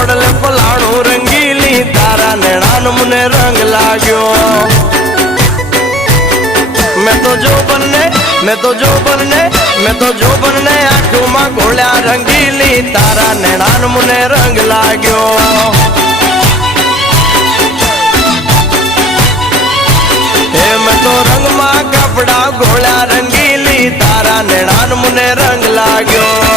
ઓડલે પલાણું રંગીલી તારા નેણાન મને રંગ લાગ્યો मैं तो जो बनने आंखों में घोड़ा रंगीली तारा नैनान मुने रंग लाग्यो हे मैं तो रंग मां कपड़ा घोड़ा रंगीली तारा नैनान मुने रंग लाग्यो